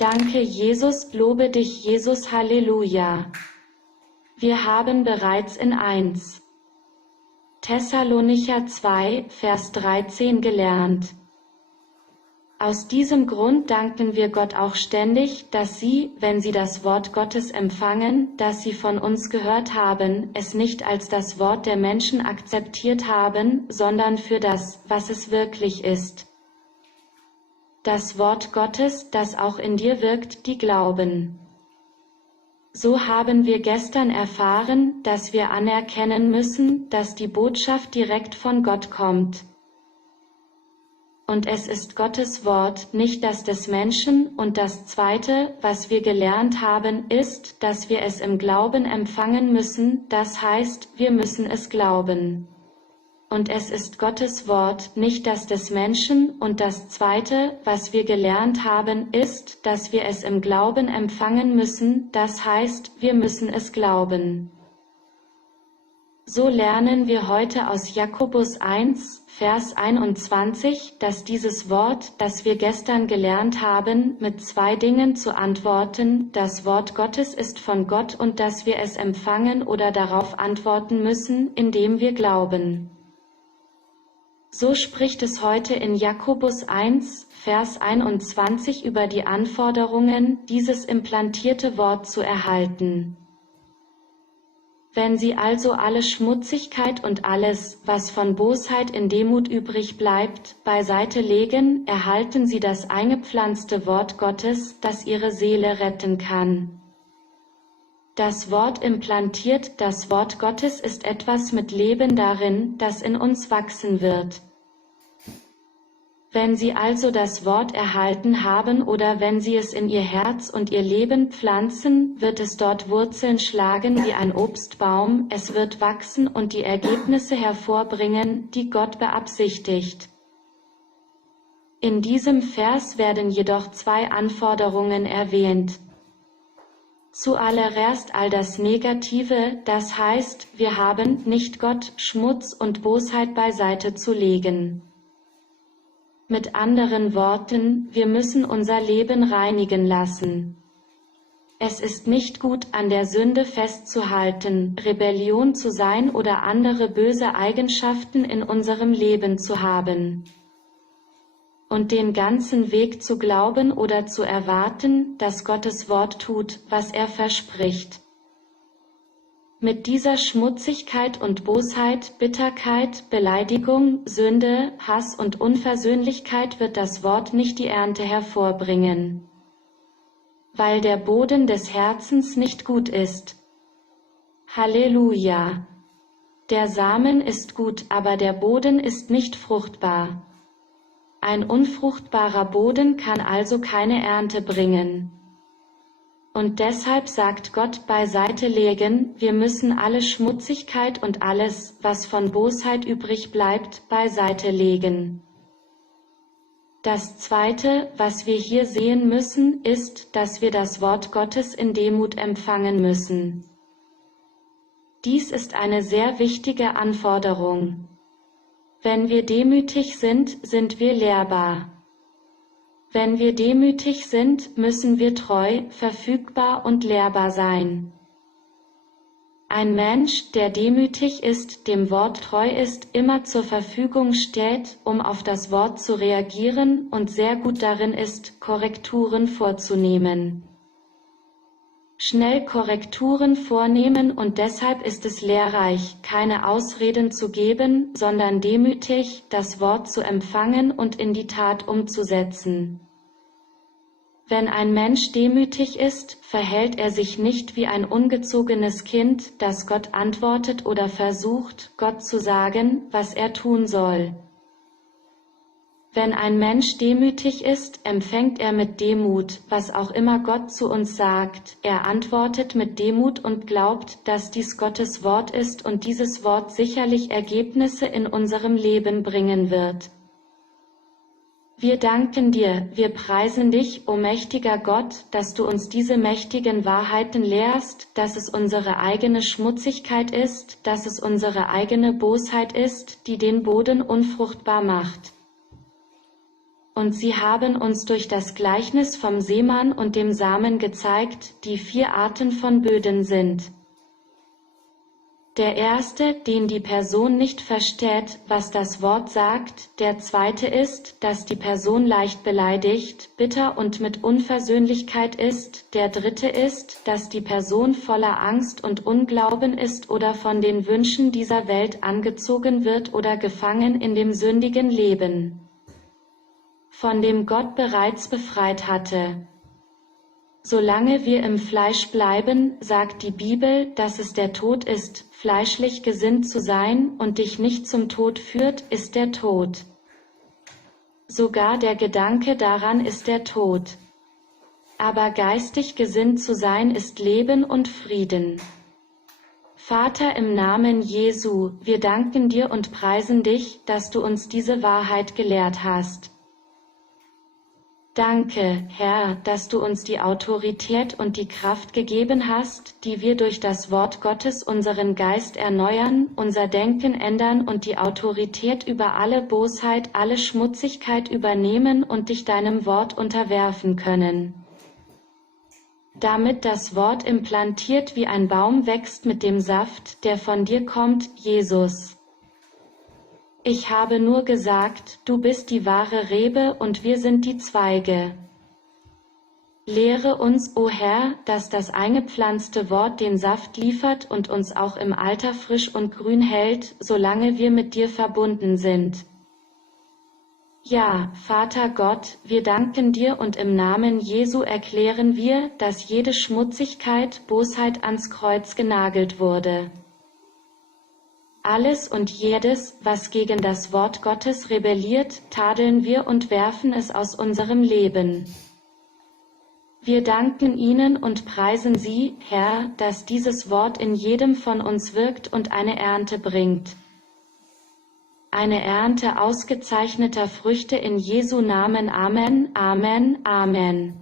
Danke Jesus, lobe dich Jesus, Halleluja. Wir haben bereits in 1. Thessalonicher 2, Vers 13 gelernt. Aus diesem Grund danken wir Gott auch ständig, dass Sie, wenn Sie das Wort Gottes empfangen, das Sie von uns gehört haben, es nicht als das Wort der Menschen akzeptiert haben, sondern für das, was es wirklich ist. Das Wort Gottes, das auch in dir wirkt, die glauben. So haben wir gestern erfahren, dass wir anerkennen müssen, dass die Botschaft direkt von Gott kommt. Und es ist Gottes Wort, nicht das des Menschen, und das Zweite, was wir gelernt haben, ist, dass wir es im Glauben empfangen müssen, das heißt, wir müssen es glauben. Und es ist Gottes Wort, nicht das des Menschen, und das Zweite, was wir gelernt haben, ist, dass wir es im Glauben empfangen müssen, das heißt, wir müssen es glauben. So lernen wir heute aus Jakobus 1, Vers 21, dass dieses Wort, das wir gestern gelernt haben, mit 2 Dingen zu antworten, das Wort Gottes ist von Gott und dass wir es empfangen oder darauf antworten müssen, indem wir glauben. So spricht es heute in Jakobus 1, Vers 21 über die Anforderungen, dieses implantierte Wort zu erhalten. Wenn Sie also alle Schmutzigkeit und alles, was von Bosheit in Demut übrig bleibt, beiseite legen, erhalten Sie das eingepflanzte Wort Gottes, das Ihre Seele retten kann. Das Wort implantiert, das Wort Gottes ist etwas mit Leben darin, das in uns wachsen wird. Wenn Sie also das Wort erhalten haben oder wenn Sie es in Ihr Herz und Ihr Leben pflanzen, wird es dort Wurzeln schlagen wie ein Obstbaum, es wird wachsen und die Ergebnisse hervorbringen, die Gott beabsichtigt. In diesem Vers werden jedoch 2 Anforderungen erwähnt. Zuallererst all das Negative, das heißt, wir haben nicht Gott, Schmutz und Bosheit beiseite zu legen. Mit anderen Worten, wir müssen unser Leben reinigen lassen. Es ist nicht gut, an der Sünde festzuhalten, Rebellion zu sein oder andere böse Eigenschaften in unserem Leben zu haben. Und den ganzen Weg zu glauben oder zu erwarten, dass Gottes Wort tut, was er verspricht. Mit dieser Schmutzigkeit und Bosheit, Bitterkeit, Beleidigung, Sünde, Hass und Unversöhnlichkeit wird das Wort nicht die Ernte hervorbringen. Weil der Boden des Herzens nicht gut ist. Halleluja! Der Samen ist gut, aber der Boden ist nicht fruchtbar. Ein unfruchtbarer Boden kann also keine Ernte bringen. Und deshalb sagt Gott beiseite legen, wir müssen alle Schmutzigkeit und alles, was von Bosheit übrig bleibt, beiseite legen. Das Zweite, was wir hier sehen müssen, ist, dass wir das Wort Gottes in Demut empfangen müssen. Dies ist eine sehr wichtige Anforderung. Wenn wir demütig sind, sind wir lehrbar. Wenn wir demütig sind, müssen wir treu, verfügbar und lehrbar sein. Ein Mensch, der demütig ist, dem Wort treu ist, immer zur Verfügung steht, um auf das Wort zu reagieren und sehr gut darin ist, Korrekturen vorzunehmen. Schnell Korrekturen vornehmen und deshalb ist es lehrreich, keine Ausreden zu geben, sondern demütig, das Wort zu empfangen und in die Tat umzusetzen. Wenn ein Mensch demütig ist, verhält er sich nicht wie ein ungezogenes Kind, das Gott antwortet oder versucht, Gott zu sagen, was er tun soll. Wenn ein Mensch demütig ist, empfängt er mit Demut, was auch immer Gott zu uns sagt, er antwortet mit Demut und glaubt, dass dies Gottes Wort ist und dieses Wort sicherlich Ergebnisse in unserem Leben bringen wird. Wir danken dir, wir preisen dich, o mächtiger Gott, dass du uns diese mächtigen Wahrheiten lehrst, dass es unsere eigene Schmutzigkeit ist, dass es unsere eigene Bosheit ist, die den Boden unfruchtbar macht. und sie haben uns durch das Gleichnis vom Seemann und dem Samen gezeigt, die 4 Arten von Böden sind. Der erste, den die Person nicht versteht, was das Wort sagt, der zweite ist, dass die Person leicht beleidigt, bitter und mit Unversöhnlichkeit ist, der dritte ist, dass die Person voller Angst und Unglauben ist oder von den Wünschen dieser Welt angezogen wird oder gefangen in dem sündigen Leben, von dem Gott bereits befreit hatte. Solange wir im Fleisch bleiben, sagt die Bibel, dass es der Tod ist. Fleischlich gesinnt zu sein und dich nicht zum Tod führt, ist der Tod. Sogar der Gedanke daran ist der Tod. Aber geistig gesinnt zu sein ist Leben und Frieden. Vater, im Namen Jesu, wir danken dir und preisen dich, dass du uns diese Wahrheit gelehrt hast. Danke, Herr, dass du uns die Autorität und die Kraft gegeben hast, die wir durch das Wort Gottes unseren Geist erneuern, unser Denken ändern und die Autorität über alle Bosheit, alle Schmutzigkeit übernehmen und dich deinem Wort unterwerfen können. Damit das Wort implantiert wie ein Baum wächst mit dem Saft, der von dir kommt, Jesus. Ich habe nur gesagt, du bist die wahre Rebe und wir sind die Zweige. Lehre uns, o Herr, dass das eingepflanzte Wort den Saft liefert und uns auch im Alter frisch und grün hält, solange wir mit dir verbunden sind. Ja, Vater Gott, wir danken dir und im Namen Jesu erklären wir, dass jede Schmutzigkeit, Bosheit ans Kreuz genagelt wurde. Alles und jedes, was gegen das Wort Gottes rebelliert, tadeln wir und werfen es aus unserem Leben. Wir danken Ihnen und preisen Sie, Herr, dass dieses Wort in jedem von uns wirkt und eine Ernte bringt. Eine Ernte ausgezeichneter Früchte in Jesu Namen. Amen, Amen, Amen.